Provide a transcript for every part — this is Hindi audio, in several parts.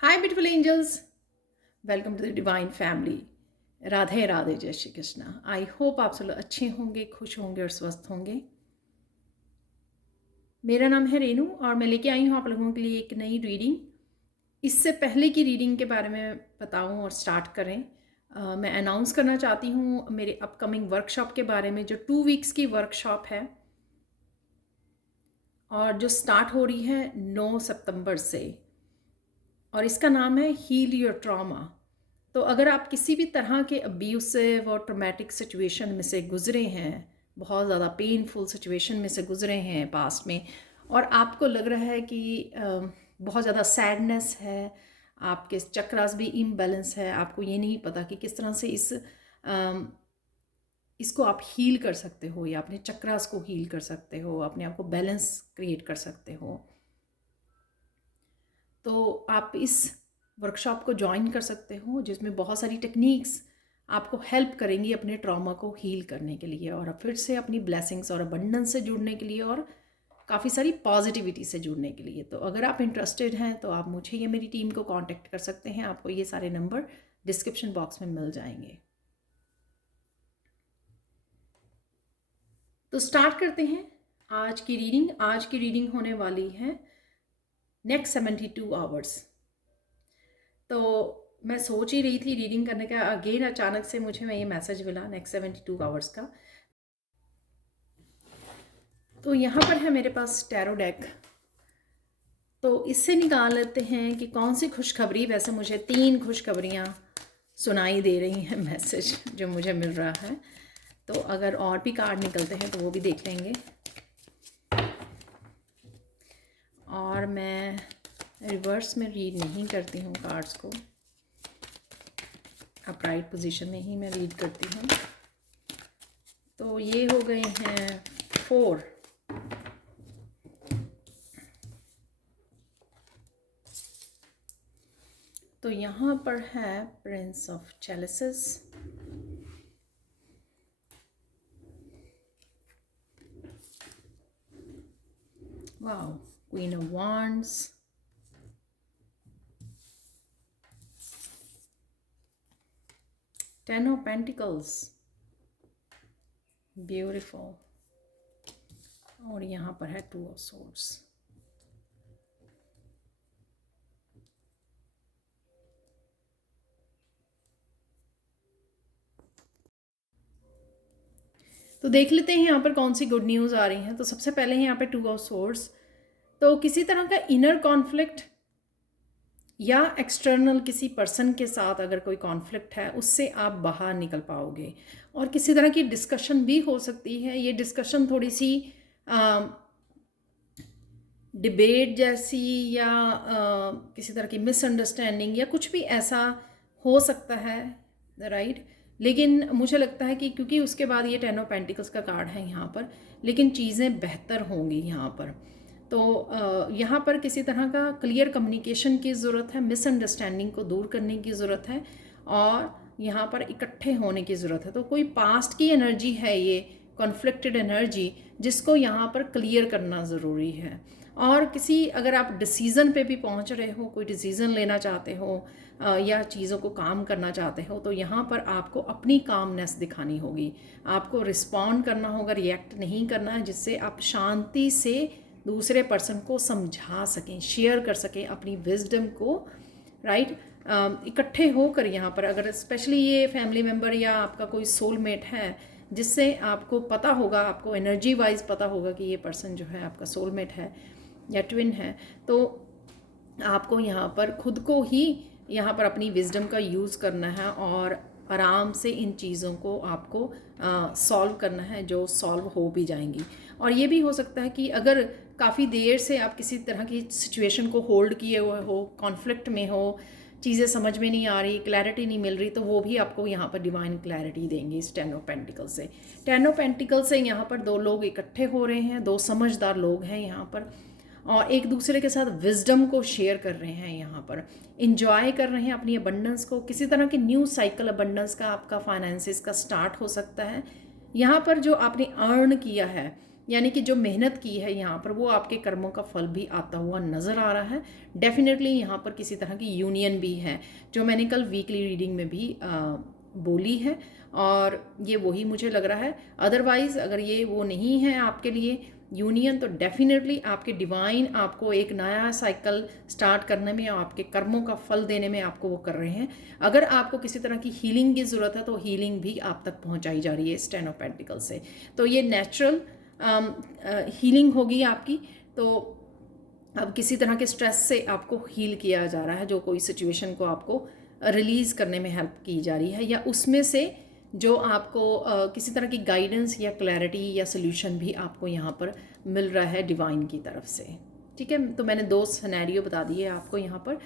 Hi, beautiful angels. Welcome to the Divine Family. Radhe Radhe, जय श्री कृष्णा। आई होप आप सब लोग अच्छे होंगे, खुश होंगे और स्वस्थ होंगे। मेरा नाम है रेनू और मैं लेके आई हूँ आप लोगों के लिए एक नई रीडिंग। इससे पहले की रीडिंग के बारे में बताऊँ और स्टार्ट करें, मैं अनाउंस करना चाहती हूँ मेरे अपकमिंग वर्कशॉप के बारे में, जो 2 वीक्स की वर्कशॉप है और जो स्टार्ट हो रही है 9 सितंबर से, और इसका नाम है हील योर ट्रॉमा। तो अगर आप किसी भी तरह के अब्यूसिव और ट्रॉमेटिक सिचुएशन में से गुजरे हैं, बहुत ज़्यादा पेनफुल सिचुएशन में से गुजरे हैं पास्ट में, और आपको लग रहा है कि बहुत ज़्यादा सैडनेस है, आपके चक्रास भी इम्बैलेंस है, आपको ये नहीं पता कि किस तरह से इसको आप हील कर सकते हो या अपने चक्रास को हील कर सकते हो, अपने आप को बैलेंस क्रिएट कर सकते हो, तो आप इस वर्कशॉप को ज्वाइन कर सकते हो, जिसमें बहुत सारी टेक्निक्स आपको हेल्प करेंगी अपने ट्रॉमा को हील करने के लिए और फिर से अपनी ब्लेसिंग्स और अबंडेंस से जुड़ने के लिए और काफ़ी सारी पॉजिटिविटी से जुड़ने के लिए। तो अगर आप इंटरेस्टेड हैं तो आप मुझे या मेरी टीम को कांटेक्ट कर सकते हैं। आपको ये सारे नंबर डिस्क्रिप्शन बॉक्स में मिल जाएंगे। तो स्टार्ट करते हैं आज की रीडिंग। आज की रीडिंग होने वाली है नेक्स्ट 72 आवर्स। तो मैं सोच ही रही थी रीडिंग करने का, अगेन अचानक से मुझे ये मैसेज मिला नेक्स्ट 72 आवर्स का। तो यहाँ पर है मेरे पास टैरो डेक, तो इससे निकाल लेते हैं कि कौन सी खुशखबरी। वैसे मुझे 3 खुशखबरियाँ सुनाई दे रही हैं, मैसेज जो मुझे मिल रहा है। तो अगर और भी कार्ड निकलते हैं तो वो भी देख लेंगे। और मैं रिवर्स में रीड नहीं करती हूँ कार्ड्स को, अपराइट पोजीशन में ही मैं रीड करती हूँ। तो ये हो गए हैं 4। तो यहाँ पर है prince of chalices, wow, queen of wands, ten of pentacles, beautiful, और यहाँ पर है 2 ऑफ सोर्ड्स। तो देख लेते हैं यहाँ पर कौन सी गुड न्यूज़ आ रही हैं। तो सबसे पहले यहाँ पे 2 ऑफ सोर्ड्स। तो किसी तरह का इनर कॉन्फ्लिक्ट या एक्सटर्नल किसी पर्सन के साथ अगर कोई कॉन्फ्लिक्ट है, उससे आप बाहर निकल पाओगे। और किसी तरह की डिस्कशन भी हो सकती है। ये डिस्कशन थोड़ी सी डिबेट जैसी या किसी तरह की मिसअंडरस्टैंडिंग या कुछ भी ऐसा हो सकता है, राइट। लेकिन मुझे लगता है कि क्योंकि उसके बाद ये 10 ऑफ पेंटिकल्स का कार्ड है यहाँ पर, लेकिन चीज़ें बेहतर होंगी यहाँ पर। तो यहाँ पर किसी तरह का क्लियर कम्युनिकेशन की ज़रूरत है, मिसअंडरस्टैंडिंग को दूर करने की ज़रूरत है, और यहाँ पर इकट्ठे होने की ज़रूरत है। तो कोई पास्ट की एनर्जी है ये, कॉन्फ्लिक्टेड एनर्जी, जिसको यहाँ पर क्लियर करना ज़रूरी है। और किसी अगर आप डिसीज़न पे भी पहुँच रहे हो, कोई डिसीज़न लेना चाहते हो या चीज़ों को काम करना चाहते हो, तो यहाँ पर आपको अपनी कामनेस दिखानी होगी। आपको रिस्पॉन्ड करना होगा, रिएक्ट नहीं करना है, जिससे आप शांति से दूसरे पर्सन को समझा सकें, शेयर कर सकें अपनी विजडम को, राइट। इकट्ठे होकर यहाँ पर अगर स्पेशली ये फैमिली मेम्बर या आपका कोई सोलमेट है, जिससे आपको पता होगा, आपको एनर्जी वाइज पता होगा कि ये पर्सन जो है आपका सोलमेट है या ट्विन है, तो आपको यहाँ पर खुद को ही यहाँ पर अपनी विजडम का यूज़ करना है और आराम से इन चीज़ों को आपको सॉल्व करना है, जो सॉल्व हो भी जाएंगी। और ये भी हो सकता है कि अगर काफ़ी देर से आप किसी तरह की सिचुएशन को होल्ड किए हुए हो, कॉन्फ्लिक्ट में हो, चीज़ें समझ में नहीं आ रही, क्लैरिटी नहीं मिल रही, तो वो भी आपको यहाँ पर डिवाइन क्लैरिटी देंगे इस 10 ऑफ पेंटिकल से। 10 ऑफ पेंटिकल से यहाँ पर 2 लोग इकट्ठे हो रहे हैं, 2 समझदार लोग हैं यहाँ पर, और एक दूसरे के साथ विजडम को शेयर कर रहे हैं, यहाँ पर इंजॉय कर रहे हैं अपनी अबंडेंस को। किसी तरह की न्यू साइकिल अबंडेंस का आपका फाइनेंसिस का स्टार्ट हो सकता है। यहाँ पर जो आपने अर्न किया है यानी कि जो मेहनत की है यहाँ पर वो आपके कर्मों का फल भी आता हुआ नज़र आ रहा है। डेफिनेटली यहाँ पर किसी तरह की यूनियन भी है, जो मैंने कल वीकली रीडिंग में भी बोली है, और ये वही मुझे लग रहा है। अदरवाइज़ अगर ये वो नहीं है आपके लिए यूनियन, तो डेफिनेटली आपके डिवाइन आपको एक नया साइकिल स्टार्ट करने में, आपके कर्मों का फल देने में आपको वो कर रहे हैं। अगर आपको किसी तरह की हीलिंग की ज़रूरत है तो हीलिंग भी आप तक पहुंचाई जा रही है इस 10 ऑफ पेंटिकल से। तो ये नेचुरल हीलिंग होगी आपकी। तो अब किसी तरह के स्ट्रेस से आपको हील किया जा रहा है, जो कोई सिचुएशन को आपको रिलीज़ करने में हेल्प की जा रही है, या उसमें से जो आपको किसी तरह की गाइडेंस या क्लैरिटी या सोल्यूशन भी आपको यहाँ पर मिल रहा है डिवाइन की तरफ से। ठीक है, तो मैंने 2 सिनेरियो बता दिए आपको यहाँ पर।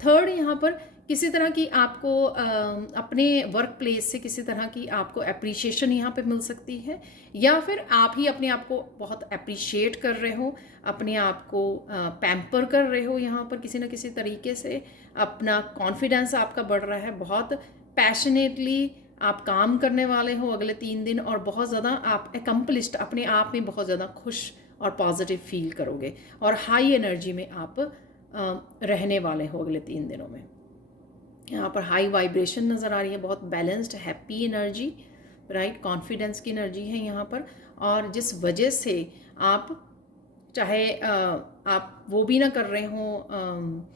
थर्ड, यहाँ पर किसी तरह की आपको अपने वर्क प्लेस से किसी तरह की आपको अप्रिशिएशन यहाँ पे मिल सकती है, या फिर आप ही अपने आप को बहुत अप्रिशिएट कर रहे हो, अपने आप को पैम्पर कर रहे हो यहाँ पर किसी न किसी तरीके से। अपना कॉन्फिडेंस आपका बढ़ रहा है, बहुत पैशनेटली आप काम करने वाले हो अगले 3 दिन, और बहुत ज़्यादा आप एकम्पलिश्ड, अपने आप में बहुत ज़्यादा खुश और पॉजिटिव फील करोगे, और हाई एनर्जी में आप रहने वाले हो अगले 3 दिनों में। यहाँ पर हाई वाइब्रेशन नज़र आ रही है, बहुत balanced happy energy, right, confidence की एनर्जी है यहाँ पर। और जिस वजह से आप चाहे आप वो भी ना कर रहे हो,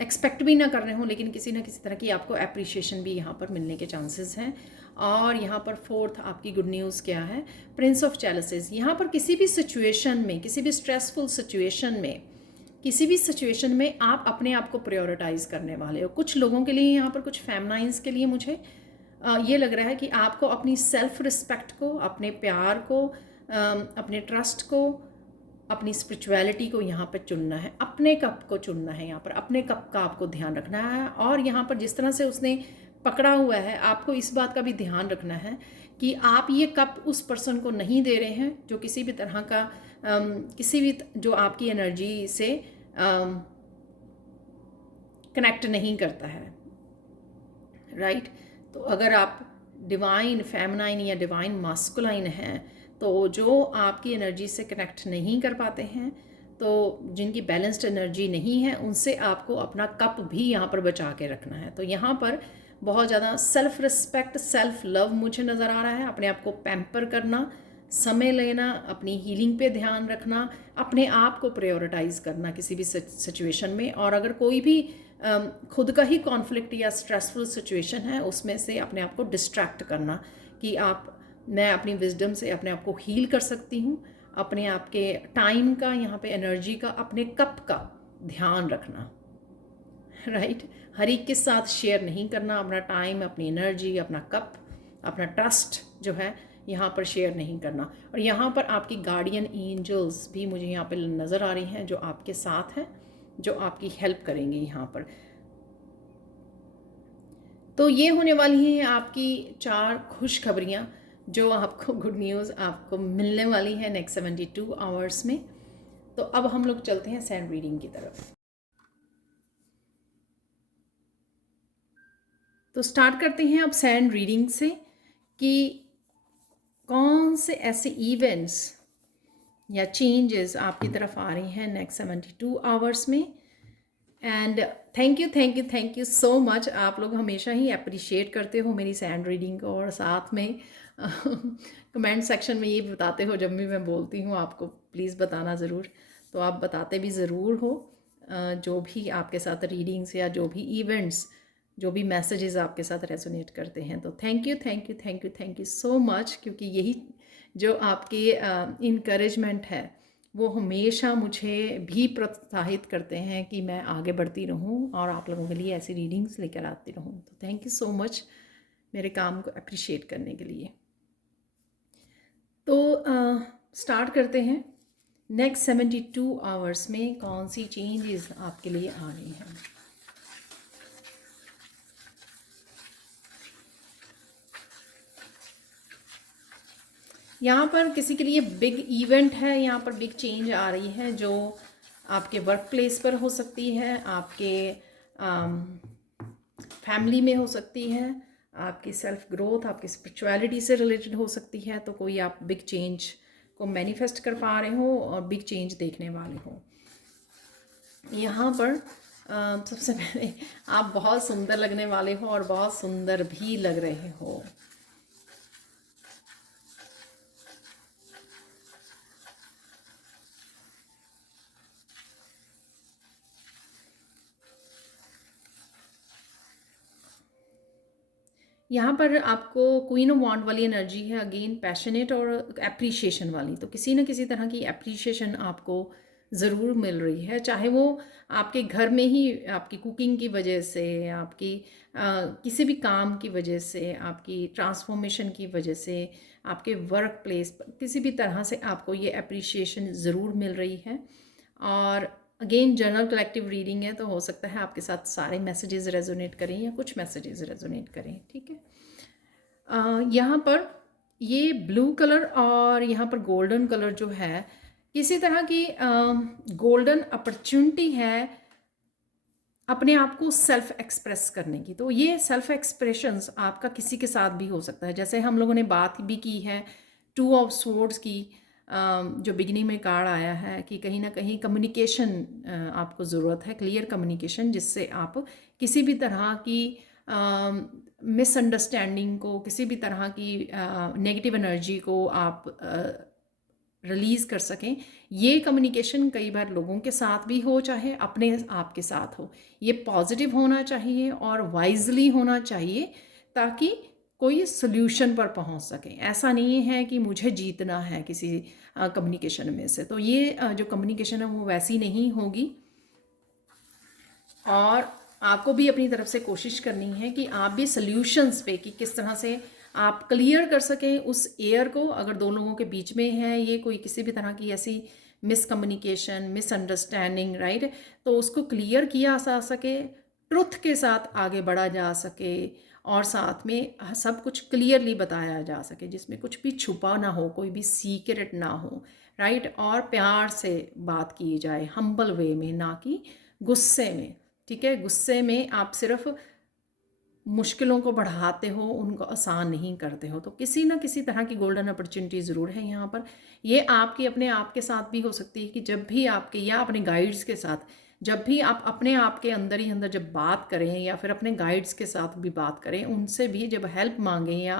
एक्सपेक्ट भी ना कर रहे हो, लेकिन किसी ना किसी तरह की आपको अप्रिशिएशन भी यहाँ पर मिलने के चांसेस हैं। और यहाँ पर फोर्थ आपकी गुड न्यूज़ क्या है, प्रिंस ऑफ चैलेसेस। यहाँ पर किसी भी सिचुएशन में, किसी भी स्ट्रेसफुल सिचुएशन में, किसी भी सिचुएशन में आप अपने आप को प्रायोरिटाइज करने वाले हो। कुछ लोगों के लिए यहाँ पर, कुछ फेमनाइंस के लिए मुझे ये लग रहा है कि आपको अपनी सेल्फ रिस्पेक्ट को, अपने प्यार को, अपने ट्रस्ट को, अपनी स्पिरिचुअलिटी को यहाँ पर चुनना है, अपने कप को चुनना है। यहाँ पर अपने कप का आपको ध्यान रखना है। और यहाँ पर जिस तरह से उसने पकड़ा हुआ है, आपको इस बात का भी ध्यान रखना है कि आप ये कप उस पर्सन को नहीं दे रहे हैं जो किसी भी तरह का किसी भी जो आपकी एनर्जी से कनेक्ट नहीं करता है, राइट। तो अगर आप डिवाइन फेमिनाइन या डिवाइन मास्कुलाइन हैं, तो जो आपकी एनर्जी से कनेक्ट नहीं कर पाते हैं, तो जिनकी बैलेंस्ड एनर्जी नहीं है, उनसे आपको अपना कप भी यहाँ पर बचा के रखना है। तो यहाँ पर बहुत ज़्यादा सेल्फ रिस्पेक्ट, सेल्फ लव मुझे नज़र आ रहा है। अपने आप को पैम्पर करना, समय लेना, अपनी हीलिंग पे ध्यान रखना, अपने आप को प्रायोरिटाइज करना किसी भी सिचुएशन में। और अगर कोई भी खुद का ही कॉन्फ्लिक्ट या स्ट्रेसफुल सिचुएशन है, उसमें से अपने आप को डिस्ट्रैक्ट करना कि मैं अपनी विजडम से अपने आप को हील कर सकती हूँ। अपने आप के टाइम का, यहाँ पे एनर्जी का, अपने कप का ध्यान रखना, राइट। हर एक के साथ शेयर नहीं करना अपना टाइम, अपनी एनर्जी, अपना कप, अपना ट्रस्ट जो है यहाँ पर शेयर नहीं करना। और यहाँ पर आपकी गार्डियन एंजल्स भी मुझे यहाँ पर नज़र आ रही हैं, जो आपके साथ हैं, जो आपकी हेल्प करेंगे यहाँ पर। तो ये होने वाली हैं आपकी 4 खुशखबरियाँ, जो आपको गुड न्यूज़ आपको मिलने वाली है नेक्स्ट 72 आवर्स में। तो अब हम लोग चलते हैं सैंड रीडिंग की तरफ। तो स्टार्ट करते हैं अब सैंड रीडिंग से कि कौन से ऐसे इवेंट्स या चेंजेस आपकी तरफ आ रही हैं नेक्स्ट 72 आवर्स में। And thank you so much. आप लोग हमेशा ही अप्रिशिएट करते हो मेरी सैंड रीडिंग को, और साथ में कमेंट सेक्शन में ये बताते हो जब भी मैं बोलती हूँ, आपको प्लीज़ बताना ज़रूर। तो आप बताते भी ज़रूर हो जो भी आपके साथ रीडिंग्स या जो भी इवेंट्स, जो भी मैसेजेस आपके साथ रेजोनेट करते हैं। तो थैंक यू सो मच, क्योंकि यही जो आपके इनकरेजमेंट है वो हमेशा मुझे भी प्रोत्साहित करते हैं कि मैं आगे बढ़ती रहूं और आप लोगों के लिए ऐसी रीडिंग्स लेकर आती रहूं। तो थैंक यू सो मच मेरे काम को अप्रिशिएट करने के लिए। तो स्टार्ट करते हैं नेक्स्ट 72 आवर्स में कौन सी चेंजेस आपके लिए आ रही हैं। यहाँ पर किसी के लिए बिग इवेंट है, यहाँ पर बिग चेंज आ रही है, जो आपके वर्क प्लेस पर हो सकती है, आपके फैमिली में हो सकती है, आपकी सेल्फ ग्रोथ, आपकी स्पिरिचुअलिटी से रिलेटेड हो सकती है। तो कोई आप बिग चेंज को मैनिफेस्ट कर पा रहे हो और बिग चेंज देखने वाले हो। यहाँ पर सबसे पहले आप बहुत सुंदर लगने वाले हो और बहुत सुंदर भी लग रहे हो। यहाँ पर आपको क्वीन ऑफ वांड वाली एनर्जी है, अगेन पैशनेट और एप्रिशिएशन वाली। तो किसी न किसी तरह की एप्रिशिएशन आपको ज़रूर मिल रही है, चाहे वो आपके घर में ही आपकी कुकिंग की वजह से, आपकी किसी भी काम की वजह से, आपकी ट्रांसफॉर्मेशन की वजह से, आपके वर्क प्लेस पर किसी भी तरह से आपको ये एप्रिशिएशन ज़रूर मिल रही है। और अगेन जनरल कलेक्टिव रीडिंग है, तो हो सकता है आपके साथ सारे मैसेजेस रेजोनेट करें या कुछ मैसेजेस रेजोनेट करें, ठीक है। यहाँ पर ये ब्लू कलर और यहाँ पर गोल्डन कलर जो है, किसी तरह की गोल्डन अपॉर्चुनिटी है अपने आप को सेल्फ एक्सप्रेस करने की। तो ये सेल्फ एक्सप्रेशंस आपका किसी के साथ भी हो सकता है। जैसे हम लोगों ने बात भी की है 2 ऑफ स्वॉर्ड्स की, जो बिगिनिंग में कार्ड आया है कि कहीं ना कहीं कम्युनिकेशन आपको ज़रूरत है, क्लियर कम्युनिकेशन, जिससे आप किसी भी तरह की मिसअंडरस्टैंडिंग को, किसी भी तरह की नेगेटिव एनर्जी को आप रिलीज़ कर सकें। ये कम्युनिकेशन कई बार लोगों के साथ भी हो, चाहे अपने आप के साथ हो। ये पॉजिटिव होना चाहिए और वाइजली होना चाहिए, ताकि कोई सोल्यूशन पर पहुंच सके। ऐसा नहीं है कि मुझे जीतना है किसी कम्युनिकेशन में से। तो ये जो कम्युनिकेशन है वो वैसी नहीं होगी। और आपको भी अपनी तरफ से कोशिश करनी है कि आप भी सल्यूशंस पे, कि किस तरह से आप क्लियर कर सकें उस एयर को। अगर दो लोगों के बीच में है ये कोई किसी भी तरह की ऐसी मिसकम्युनिकेशन, मिसअंडरस्टैंडिंग, राइट, तो उसको क्लियर किया जा सके, ट्रुथ के साथ आगे बढ़ा जा सके, और साथ में सब कुछ क्लियरली बताया जा सके, जिसमें कुछ भी छुपा ना हो, कोई भी सीक्रेट ना हो, राइट। और प्यार से बात की जाए, हम्बल वे में, ना कि गुस्से में, ठीक है। गुस्से में आप सिर्फ मुश्किलों को बढ़ाते हो, उनको आसान नहीं करते हो। तो किसी ना किसी तरह की गोल्डन अपॉर्चुनिटी ज़रूर है यहाँ पर। ये आपकी अपने आप के साथ भी हो सकती है कि जब भी आपके, या अपने गाइड्स के साथ, जब भी आप अपने आप के अंदर ही अंदर जब बात करें, या फिर अपने गाइड्स के साथ भी बात करें, उनसे भी जब हेल्प मांगें, या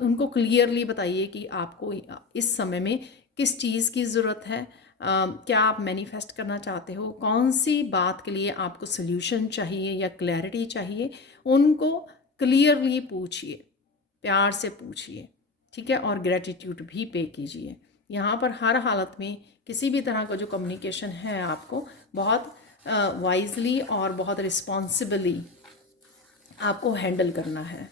उनको क्लियरली बताइए कि आपको इस समय में किस चीज़ की ज़रूरत है, क्या आप मैनिफेस्ट करना चाहते हो, कौन सी बात के लिए आपको सोल्यूशन चाहिए या क्लैरिटी चाहिए, उनको क्लियरली पूछिए, प्यार से पूछिए, ठीक है। और ग्रेटिट्यूड भी पे कीजिए। यहाँ पर हर हालत में किसी भी तरह का जो कम्युनिकेशन है, आपको बहुत वाइजली और बहुत रिस्पॉन्सिबली आपको हैंडल करना है।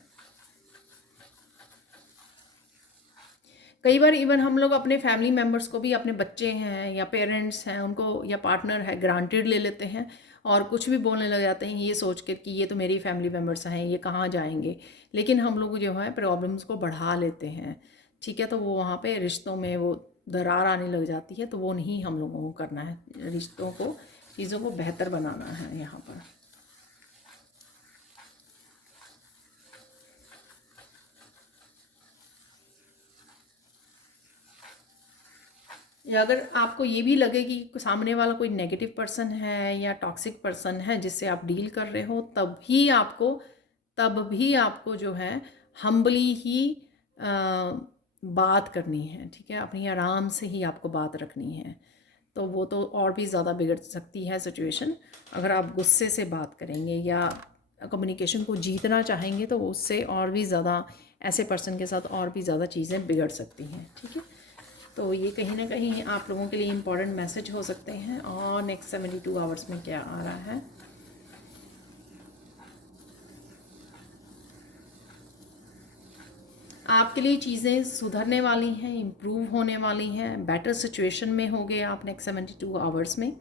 कई बार इवन हम लोग अपने फैमिली मेम्बर्स को भी, अपने बच्चे हैं या पेरेंट्स हैं, उनको या पार्टनर है, ग्रांटेड ले लेते हैं और कुछ भी बोलने लग जाते हैं ये सोच के कि ये तो मेरी फैमिली मेम्बर्स हैं, ये कहाँ जाएंगे। लेकिन हम लोग जो है प्रॉब्लम्स को बढ़ा लेते हैं, ठीक है। तो वो वहाँ पे रिश्तों में वो दरार आने लग जाती है। तो वो नहीं हम लोगों को करना है, रिश्तों को, चीज़ों को बेहतर बनाना है यहाँ पर। या अगर आपको ये भी लगे कि सामने वाला कोई नेगेटिव पर्सन है या टॉक्सिक पर्सन है जिससे आप डील कर रहे हो, तब भी आपको जो है हम्बली ही बात करनी है, ठीक है। अपनी आराम से ही आपको बात रखनी है। तो वो तो और भी ज़्यादा बिगड़ सकती है सिचुएशन। अगर आप गुस्से से बात करेंगे या कम्युनिकेशन को जीतना चाहेंगे, तो उससे और भी ज़्यादा, ऐसे पर्सन के साथ और भी ज़्यादा चीज़ें बिगड़ सकती हैं, ठीक है। तो ये कहीं ना कहीं आप लोगों के लिए इम्पॉर्टेंट मैसेज हो सकते हैं। और नेक्स्ट 72 आवर्स में क्या आ रहा है, आपके लिए चीज़ें सुधरने वाली हैं, इम्प्रूव होने वाली हैं, बेटर सिचुएशन में होगे आप नेक्स्ट 72 आवर्स में।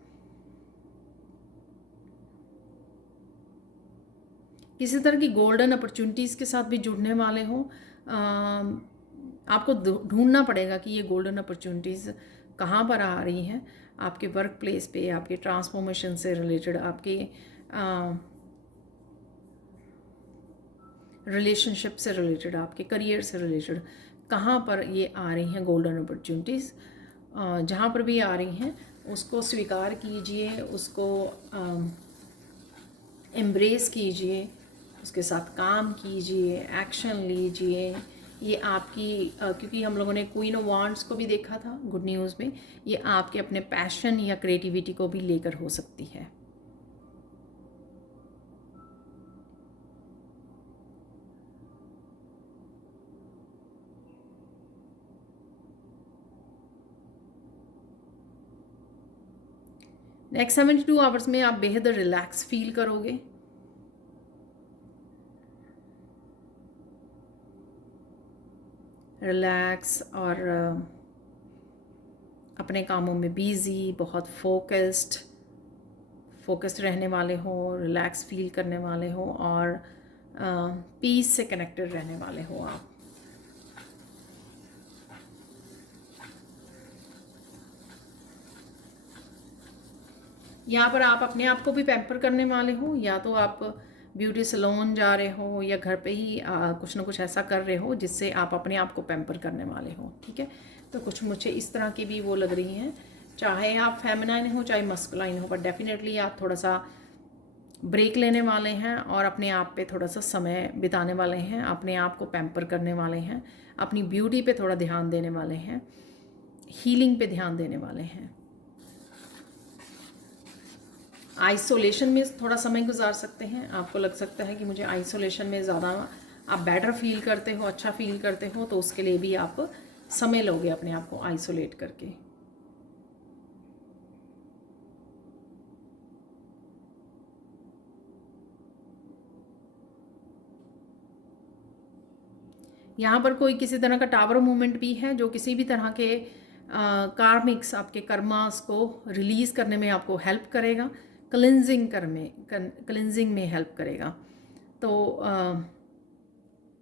किसी तरह की गोल्डन अपॉर्चुनिटीज़ के साथ भी जुड़ने वाले हो। आपको ढूंढना पड़ेगा कि ये गोल्डन अपॉर्चुनिटीज़ कहाँ पर आ रही हैं। आपके वर्क प्लेस पे, आपके ट्रांसफॉर्मेशन से रिलेटेड, आपके रिलेशनशिप से रिलेटेड, आपके करियर से रिलेटेड कहाँ पर ये आ रही हैं गोल्डन अपॉर्चुनिटीज़, जहाँ पर भी आ रही हैं उसको स्वीकार कीजिए, उसको एम्ब्रेस कीजिए, उसके साथ काम कीजिए, एक्शन लीजिए। ये आपकी क्योंकि हम लोगों ने क्वीन ऑफ वांड्स को भी देखा था गुड न्यूज़ में, ये आपके अपने पैशन या क्रिएटिविटी को भी लेकर हो सकती है। नेक्स्ट 72 आवर्स में आप बेहद रिलैक्स फील करोगे। रिलैक्स और अपने कामों में बिज़ी, बहुत फोकस्ड रहने वाले हो, रिलैक्स फील करने वाले हो और पीस से कनेक्टेड रहने वाले हो आप। यहाँ पर आप अपने आप को भी पैम्पर करने वाले हो, या तो आप ब्यूटी सैलून जा रहे हो या घर पे ही कुछ ना कुछ ऐसा कर रहे हो जिससे आप अपने आप को पैम्पर करने वाले हो। ठीक है, तो कुछ मुझे इस तरह की भी वो लग रही हैं, चाहे आप फेमिनाइन हो चाहे मस्कुलाइन हो, बट डेफिनेटली आप थोड़ा सा ब्रेक लेने वाले हैं और अपने आप पे थोड़ा सा समय बिताने वाले हैं, अपने आप को पैम्पर करने वाले हैं, अपनी ब्यूटी पे थोड़ा ध्यान देने वाले हैं, हीलिंग पे ध्यान देने वाले हैं। आइसोलेशन में थोड़ा समय गुजार सकते हैं। आपको लग सकता है कि मुझे आइसोलेशन में ज़्यादा आप बेटर फील करते हो, अच्छा फील करते हो, तो उसके लिए भी आप समय लोगे अपने आप को आइसोलेट करके। यहाँ पर कोई किसी तरह का टावर मूवमेंट भी है जो किसी भी तरह के कार्मिक्स, आपके कर्मास को रिलीज़ करने में आपको हेल्प करेगा, क्लिनजिंग में हेल्प करेगा। तो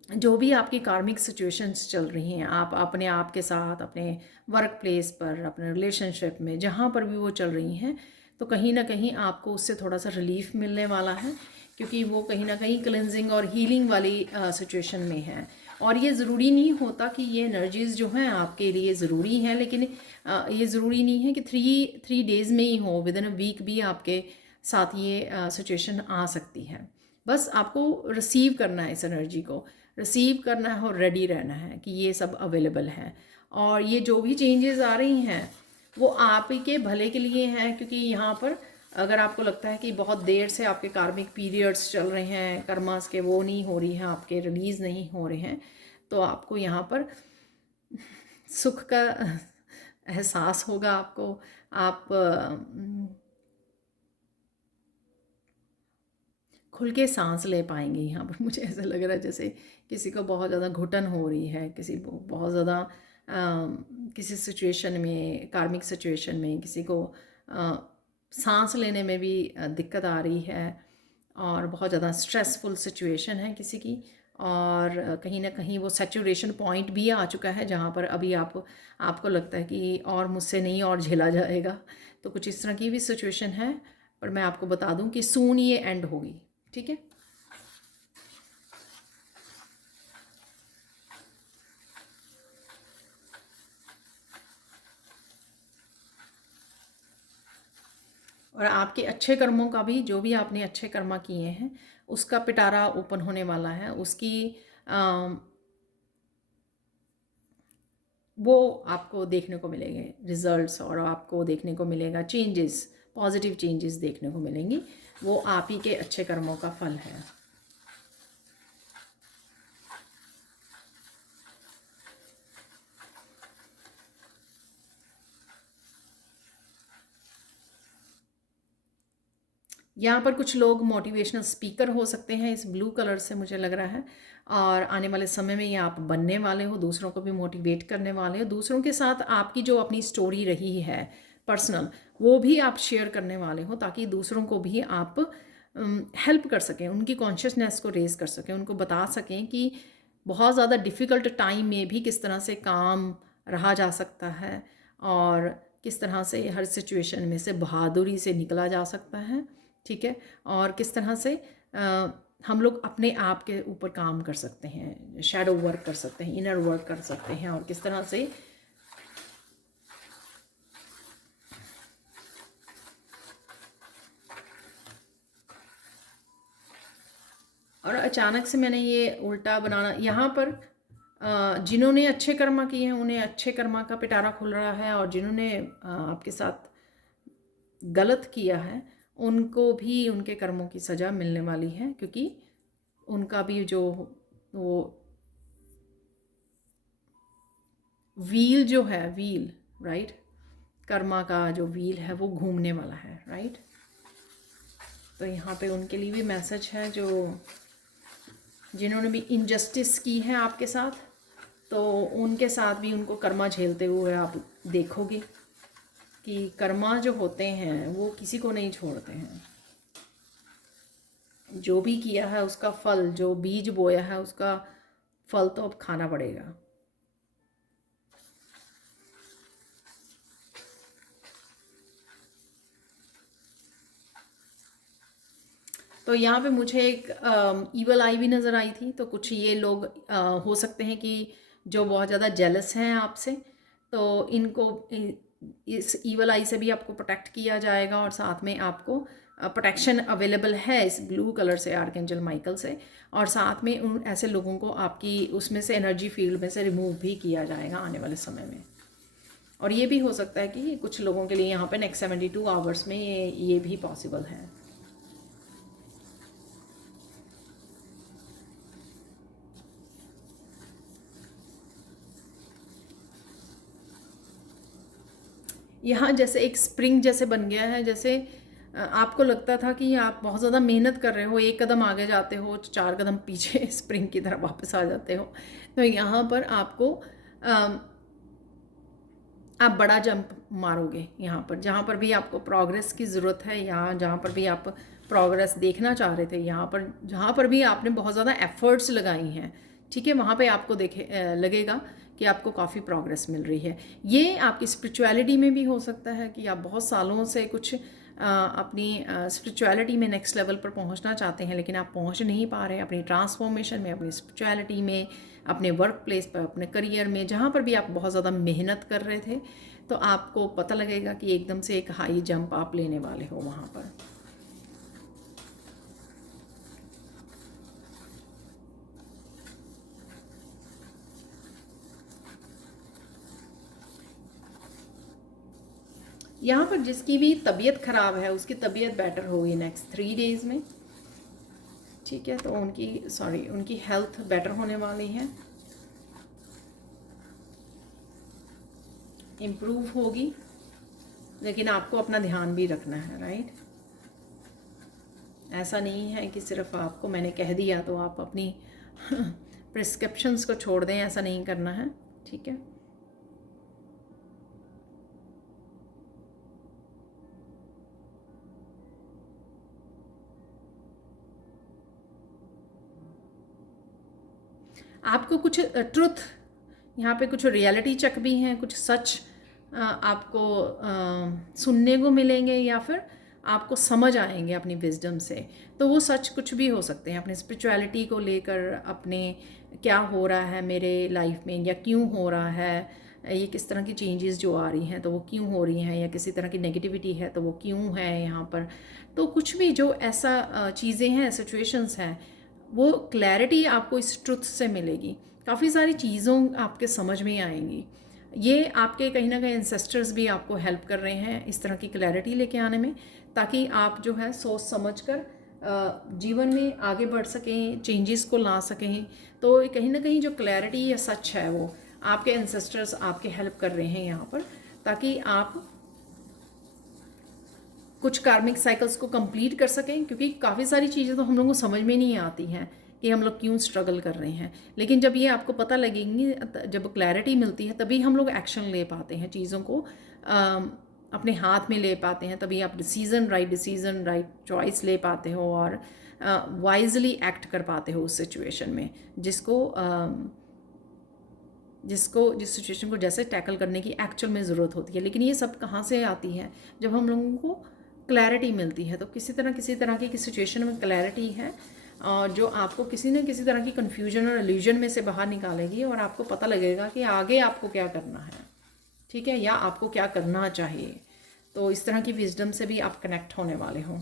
जो भी आपकी कार्मिक सिचुएशंस चल रही हैं, आप अपने आप के साथ, अपने वर्क प्लेस पर, अपने रिलेशनशिप में, जहाँ पर भी वो चल रही हैं, तो कहीं ना कहीं आपको उससे थोड़ा सा रिलीफ मिलने वाला है, क्योंकि वो कहीं ना कहीं क्लिनजिंग और हीलिंग वाली सिचुएशन में है। और ये ज़रूरी नहीं होता कि ये एनर्जीज़ जो हैं आपके लिए ज़रूरी हैं, लेकिन ये ज़रूरी नहीं है कि थ्री डेज़ में ही हो, विद इन अ वीक भी आपके साथ ये सिचुएशन आ सकती है। बस आपको रिसीव करना है, इस एनर्जी को रिसीव करना है और रेडी रहना है कि ये सब अवेलेबल है। और ये जो भी चेंजेस आ रही हैं वो आप ही के भले के लिए हैं, क्योंकि यहाँ पर अगर आपको लगता है कि बहुत देर से आपके कार्मिक पीरियड्स चल रहे हैं, कर्मास के वो नहीं हो रही हैं, आपके रिलीज़ नहीं हो रहे हैं, तो आपको यहाँ पर सुख का एहसास होगा। आपको आप खुल के सांस ले पाएंगे। यहाँ पर मुझे ऐसा लग रहा है जैसे किसी को बहुत ज़्यादा घुटन हो रही है, किसी को बहुत ज़्यादा किसी सिचुएशन में, कार्मिक सिचुएशन में किसी को सांस लेने में भी दिक्कत आ रही है, और बहुत ज़्यादा स्ट्रेसफुल सिचुएशन है किसी की, और कहीं ना कहीं वो सैचुरेशन पॉइंट भी आ चुका है जहाँ पर अभी आपको लगता है कि और मुझसे नहीं और झेला जाएगा। तो कुछ इस तरह की भी सिचुएशन है, पर मैं आपको बता दूं कि सून ये एंड होगी। ठीक है, और आपके अच्छे कर्मों का भी, जो भी आपने अच्छे कर्मा किए हैं उसका पिटारा ओपन होने वाला है, उसकी वो आपको देखने को मिलेंगे रिजल्ट्स, और आपको देखने को मिलेगा चेंजेस, पॉजिटिव चेंजेस देखने को मिलेंगी। वो आप ही के अच्छे कर्मों का फल है। यहाँ पर कुछ लोग मोटिवेशनल स्पीकर हो सकते हैं, इस ब्लू कलर से मुझे लग रहा है, और आने वाले समय में ये आप बनने वाले हो, दूसरों को भी मोटिवेट करने वाले हो, दूसरों के साथ आपकी जो अपनी स्टोरी रही है पर्सनल, वो भी आप शेयर करने वाले हो, ताकि दूसरों को भी आप हेल्प कर सकें, उनकी कॉन्शियसनेस को रेज कर सकें, उनको बता सकें कि बहुत ज़्यादा डिफ़िकल्ट टाइम में भी किस तरह से काम रहा जा सकता है, और किस तरह से हर सिचुएशन में से बहादुरी से निकला जा सकता है। ठीक है, और किस तरह से हम लोग अपने आप के ऊपर काम कर सकते हैं, शैडो वर्क कर सकते हैं, इनर वर्क कर सकते हैं, और किस तरह से और अचानक से मैंने ये उल्टा बनाना यहाँ पर जिन्होंने अच्छे कर्मा किए हैं उन्हें अच्छे कर्मा का पिटारा खुल रहा है, और जिन्होंने आपके साथ गलत किया है उनको भी उनके कर्मों की सज़ा मिलने वाली है, क्योंकि उनका भी जो वो व्हील जो है, व्हील राइट, कर्मा का जो व्हील है वो घूमने वाला है राइट। तो यहाँ पे उनके लिए भी मैसेज है जो जिन्होंने भी इनजस्टिस की है आपके साथ, तो उनके साथ भी उनको कर्मा झेलते हुए आप देखोगे कि कर्मा जो होते हैं वो किसी को नहीं छोड़ते हैं। जो भी किया है उसका फल, जो बीज बोया है उसका फल तो अब खाना पड़ेगा। तो यहाँ पे मुझे एक ईवल आई भी नज़र आई थी। तो कुछ ये लोग हो सकते हैं कि जो बहुत ज़्यादा जेलस हैं आपसे, तो इनको इस ईवल आई से भी आपको प्रोटेक्ट किया जाएगा, और साथ में आपको प्रोटेक्शन अवेलेबल है इस ब्लू कलर से, आर्कएंजल माइकल से, और साथ में उन ऐसे लोगों को आपकी उसमें से एनर्जी फील्ड में से रिमूव भी किया जाएगा आने वाले समय में। और ये भी हो सकता है कि कुछ लोगों के लिए यहाँ पे नेक्स्ट 72 आवर्स में ये भी पॉसिबल है। यहाँ जैसे एक स्प्रिंग जैसे बन गया है, जैसे आपको लगता था कि आप बहुत ज़्यादा मेहनत कर रहे हो, एक कदम आगे जाते हो 4 कदम पीछे स्प्रिंग की तरफ वापस आ जाते हो। तो यहाँ पर आपको आप बड़ा जंप मारोगे यहाँ पर, जहाँ पर भी आपको प्रोग्रेस की ज़रूरत है, या जहाँ पर भी आप प्रोग्रेस देखना चाह रहे थे, यहाँ पर जहाँ पर भी आपने बहुत ज़्यादा एफ़र्ट्स लगाई हैं, ठीक है, वहाँ पे आपको लगेगा कि आपको काफ़ी प्रोग्रेस मिल रही है। ये आपकी स्पिरिचुअलिटी में भी हो सकता है कि आप बहुत सालों से कुछ अपनी स्पिरिचुअलिटी में नेक्स्ट लेवल पर पहुंचना चाहते हैं, लेकिन आप पहुंच नहीं पा रहे हैं अपनी ट्रांसफॉर्मेशन में, अपनी स्पिरिचुअलिटी में, अपने वर्क प्लेस पर, अपने करियर में, जहाँ पर भी आप बहुत ज़्यादा मेहनत कर रहे थे। तो आपको पता लगेगा कि एकदम से एक हाई जंप आप लेने वाले हो वहाँ पर। यहाँ पर जिसकी भी तबीयत ख़राब है उसकी तबीयत बेटर होगी नेक्स्ट 3 डेज़ में, ठीक है। तो उनकी हेल्थ बेटर होने वाली है, इम्प्रूव होगी, लेकिन आपको अपना ध्यान भी रखना है राइट। ऐसा नहीं है कि सिर्फ आपको मैंने कह दिया तो आप अपनी प्रिस्क्रिप्शंस को छोड़ दें, ऐसा नहीं करना है, ठीक है। आपको कुछ ट्रुथ, यहाँ पे कुछ रियलिटी चेक भी हैं, कुछ सच आपको सुनने को मिलेंगे, या फिर आपको समझ आएंगे अपनी विजडम से। तो वो सच कुछ भी हो सकते हैं, अपनी स्पिरिचुअलिटी को लेकर, अपने क्या हो रहा है मेरे लाइफ में, या क्यों हो रहा है, ये किस तरह की चेंजेस जो आ रही हैं तो वो क्यों हो रही हैं, या किसी तरह की नेगेटिविटी है तो वो क्यों है यहाँ पर। तो कुछ भी जो ऐसा चीज़ें हैं, सिचुएशंस हैं, वो क्लैरिटी आपको इस ट्रुथ से मिलेगी। काफ़ी सारी चीज़ों आपके समझ में आएंगी। ये आपके कहीं ना कहीं एंसेस्टर्स भी आपको हेल्प कर रहे हैं इस तरह की क्लैरिटी लेके आने में, ताकि आप जो है सोच समझ कर जीवन में आगे बढ़ सकें, चेंजेस को ला सकें। तो कहीं ना कहीं जो क्लैरिटी या सच है वो आपके एंसेस्टर्स आपके हेल्प कर रहे हैं यहाँ पर, ताकि आप कुछ कार्मिक साइकिल्स को कंप्लीट कर सकें। क्योंकि काफ़ी सारी चीज़ें तो हम लोगों को समझ में नहीं आती हैं कि हम लोग क्यों स्ट्रगल कर रहे हैं, लेकिन जब ये आपको पता लगेंगी, जब क्लैरिटी मिलती है, तभी हम लोग एक्शन ले पाते हैं, चीज़ों को अपने हाथ में ले पाते हैं, तभी आप डिसीज़न राइट चॉइस ले पाते हो, और वाइजली एक्ट कर पाते हो उस सिचुएशन में, जिस सिचुएशन को जैसे टैकल करने की एक्चुअल में ज़रूरत होती है। लेकिन ये सब कहाँ से आती है? जब हम लोगों को क्लैरिटी मिलती है। तो किसी तरह की सिचुएशन में क्लैरिटी है, जो आपको किसी न किसी तरह की कन्फ्यूजन और इल्यूजन में से बाहर निकालेगी और आपको पता लगेगा कि आगे आपको क्या करना है, ठीक है, या आपको क्या करना चाहिए। तो इस तरह की विजडम से भी आप कनेक्ट होने वाले हो।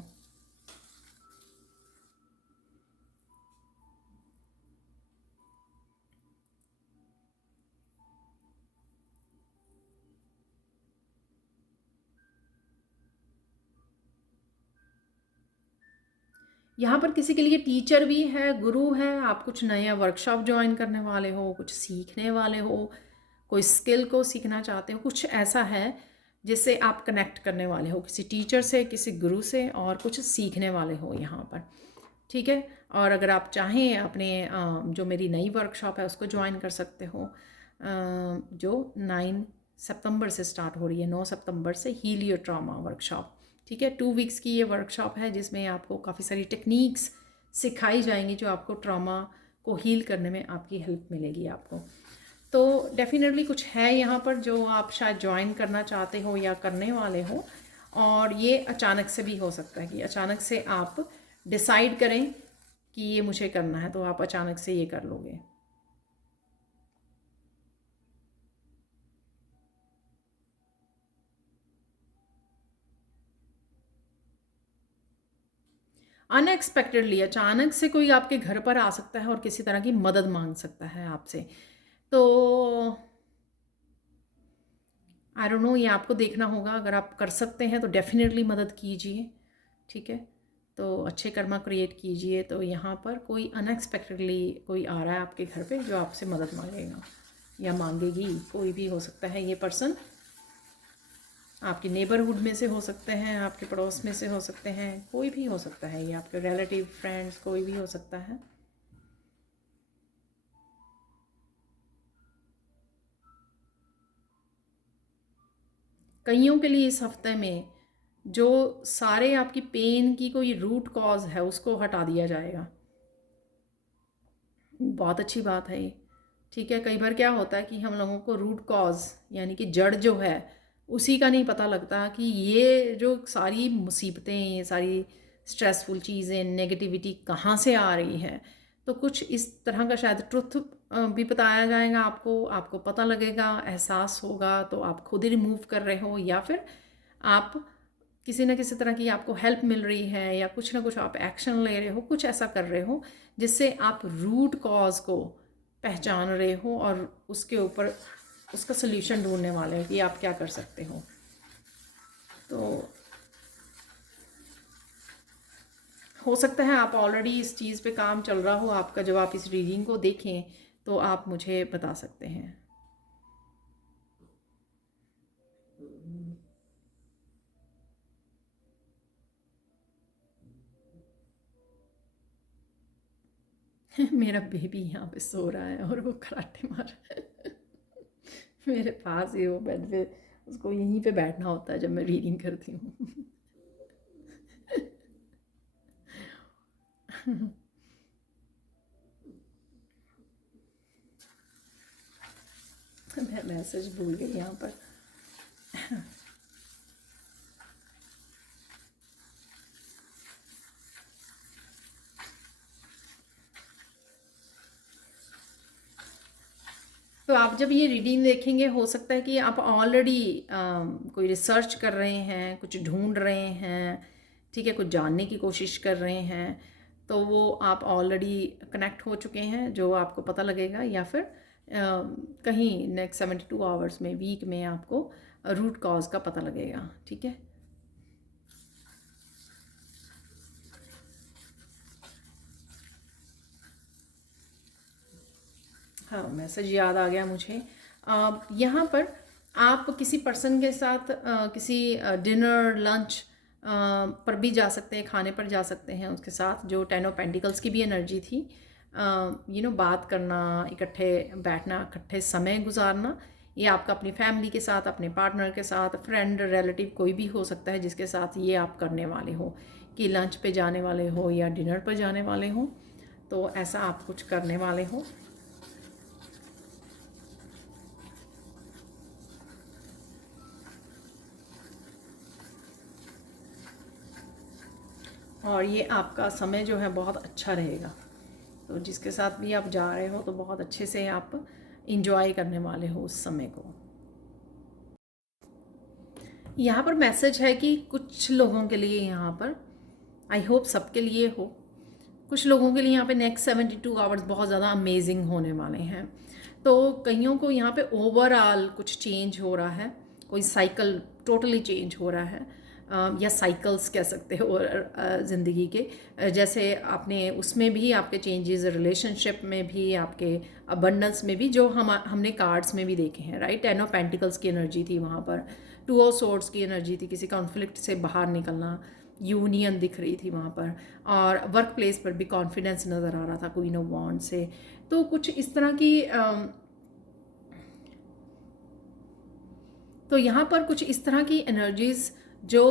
यहाँ पर किसी के लिए टीचर भी है, गुरु है, आप कुछ नया वर्कशॉप ज्वाइन करने वाले हो, कुछ सीखने वाले हो, कोई स्किल को सीखना चाहते हो, कुछ ऐसा है जिससे आप कनेक्ट करने वाले हो किसी टीचर से, किसी गुरु से, और कुछ सीखने वाले हो यहाँ पर, ठीक है। और अगर आप चाहें अपने जो मेरी नई वर्कशॉप है उसको ज्वाइन कर सकते हो, जो 9 सितंबर से स्टार्ट हो रही है, 9 सितंबर से हील योर ट्रॉमा वर्कशॉप, ठीक है। 2 वीक्स की ये वर्कशॉप है जिसमें आपको काफ़ी सारी टेक्निक्स सिखाई जाएंगी जो आपको ट्रॉमा को हील करने में आपकी हेल्प मिलेगी आपको। तो डेफिनेटली कुछ है यहाँ पर जो आप शायद ज्वाइन करना चाहते हो या करने वाले हो, और ये अचानक से भी हो सकता है कि अचानक से आप डिसाइड करें कि ये मुझे करना है, तो आप अचानक से ये कर लोगे। अनएक्सपेक्टेडली अचानक से कोई आपके घर पर आ सकता है और किसी तरह की मदद मांग सकता है आपसे। तो आई डोंट नो, ये आपको देखना होगा। अगर आप कर सकते हैं तो डेफिनेटली मदद कीजिए, ठीक है। तो अच्छे कर्मा क्रिएट कीजिए। तो यहाँ पर कोई अनएक्सपेक्टेडली कोई आ रहा है आपके घर पे जो आपसे मदद मांगेगा या मांगेगी, कोई भी हो सकता है ये पर्सन। आपके नेबरहुड में से हो सकते हैं, आपके पड़ोस में से हो सकते हैं, कोई भी हो सकता है, ये आपके रिलेटिव, फ्रेंड्स, कोई भी हो सकता है। कईयों के लिए इस हफ्ते में जो सारे आपकी पेन की कोई रूट कॉज है उसको हटा दिया जाएगा। बहुत अच्छी बात है ये, ठीक है। कई बार क्या होता है कि हम लोगों को रूट कॉज यानी कि जड़ जो है उसी का नहीं पता लगता कि ये जो सारी मुसीबतें, ये सारी स्ट्रेसफुल चीज़ें, नेगेटिविटी कहाँ से आ रही है। तो कुछ इस तरह का शायद ट्रुथ भी बताया जाएगा आपको, आपको पता लगेगा, एहसास होगा, तो आप खुद ही रिमूव कर रहे हो या फिर आप किसी न किसी तरह की आपको हेल्प मिल रही है या कुछ ना कुछ आप एक्शन ले रहे हो, कुछ ऐसा कर रहे हो जिससे आप रूट कॉज को पहचान रहे हो और उसके ऊपर उसका सल्यूशन ढूंढने वाले हो कि आप क्या कर सकते हो। तो हो सकता है आप ऑलरेडी इस चीज़ पे काम चल रहा हो आपका। जब आप इस रीडिंग को देखें तो आप मुझे बता सकते हैं। मेरा बेबी यहाँ पे सो रहा है और वो कराटे मार रहा है मेरे पास ही, वो बेड पे, उसको यहीं पे बैठना होता है जब मैं रीडिंग करती हूँ मैं मैसेज भूल गई यहाँ पर तो आप जब ये रीडिंग देखेंगे हो सकता है कि आप ऑलरेडी कोई रिसर्च कर रहे हैं, कुछ ढूंढ रहे हैं, ठीक है, कुछ जानने की कोशिश कर रहे हैं। तो वो आप ऑलरेडी कनेक्ट हो चुके हैं जो आपको पता लगेगा, या फिर कहीं नेक्स्ट 72 आवर्स में, वीक में आपको रूट कॉज का पता लगेगा, ठीक है। हाँ, मैसेज याद आ गया मुझे। यहाँ पर आप किसी पर्सन के साथ किसी डिनर, लंच पर भी जा सकते हैं, खाने पर जा सकते हैं उसके साथ, जो 10 ऑफ पेंटिकल्स की भी एनर्जी थी। बात करना, इकट्ठे बैठना, इकट्ठे समय गुजारना, ये आपका अपनी फैमिली के साथ, अपने पार्टनर के साथ, फ्रेंड, रिलेटिव, कोई भी हो सकता है जिसके साथ ये आप करने वाले हो, कि लंच पे जाने वाले हो या डिनर पर जाने वाले हो। तो ऐसा आप कुछ करने वाले हो। और ये आपका समय जो है बहुत अच्छा रहेगा। तो जिसके साथ भी आप जा रहे हो तो बहुत अच्छे से आप इंजॉय करने वाले हो उस समय को। यहाँ पर मैसेज है कि कुछ लोगों के लिए, यहाँ पर आई होप सबके लिए हो, कुछ लोगों के लिए यहाँ पे नेक्स्ट 72 आवर्स बहुत ज़्यादा अमेजिंग होने वाले हैं। तो कईयों को यहाँ पे ओवरऑल कुछ चेंज हो रहा है, कोई साइकिल टोटली चेंज हो रहा है, या साइकिल्स कह सकते हो ज़िंदगी के। जैसे आपने उसमें भी आपके चेंजेस, रिलेशनशिप में भी, आपके अबंडेंस में भी, जो हमने कार्ड्स में भी देखे हैं, राइट। 10 ऑफ पेंटिकल्स की एनर्जी थी वहाँ पर, 2 ऑफ सोर्ड्स की एनर्जी थी, किसी कॉन्फ्लिक्ट से बाहर निकलना, यूनियन दिख रही थी वहाँ पर, और वर्क प्लेस पर भी कॉन्फिडेंस नज़र आ रहा था क्वीन ऑफ वॉन्ड से। तो कुछ इस तरह की तो यहाँ पर कुछ इस तरह की एनर्जीज जो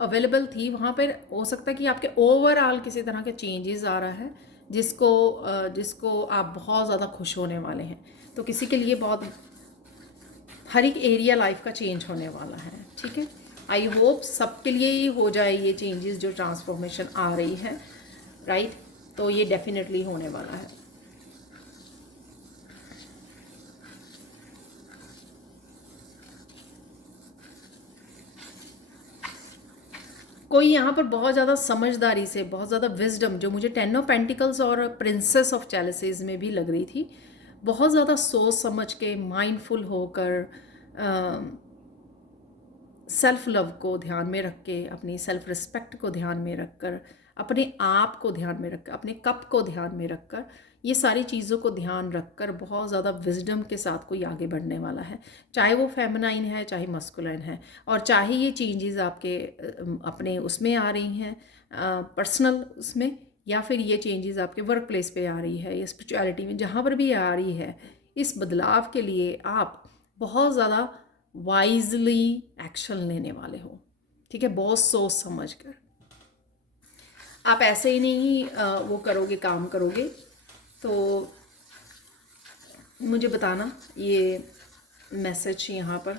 अवेलेबल थी वहाँ पर, हो सकता है कि आपके ओवरऑल किसी तरह के चेंजेस आ रहा है जिसको आप बहुत ज़्यादा खुश होने वाले हैं। तो किसी के लिए बहुत, हर एक एरिया लाइफ का चेंज होने वाला है, ठीक है। आई होप सबके लिए ही हो जाए ये चेंजेस, जो ट्रांसफॉर्मेशन आ रही है, राइट। तो ये डेफिनेटली होने वाला है। कोई यहाँ पर बहुत ज़्यादा समझदारी से, बहुत ज़्यादा विजडम, जो मुझे 10 ऑफ पेंटिकल्स और प्रिंसेस ऑफ चैलिसेस में भी लग रही थी, बहुत ज़्यादा सोच समझ के, माइंडफुल होकर, सेल्फ लव को ध्यान में रख के, अपनी सेल्फ रिस्पेक्ट को ध्यान में रखकर, अपने आप को ध्यान में रखकर, अपने कप को ध्यान में रखकर, ये सारी चीज़ों को ध्यान रखकर बहुत ज़्यादा विजडम के साथ कोई आगे बढ़ने वाला है, चाहे वो फेमिनाइन है चाहे मस्कुलाइन है, और चाहे ये चेंजेस आपके अपने उसमें आ रही हैं, पर्सनल उसमें, या फिर ये चेंजेस आपके वर्क प्लेस पे आ रही है, या स्पिरिचुअलिटी में, जहाँ पर भी आ रही है, इस बदलाव के लिए आप बहुत ज़्यादा वाइजली एक्शन लेने वाले हो, ठीक है। बहुत सोच समझ कर, आप ऐसे ही नहीं वो करोगे, काम करोगे। तो मुझे बताना ये मैसेज यहाँ पर।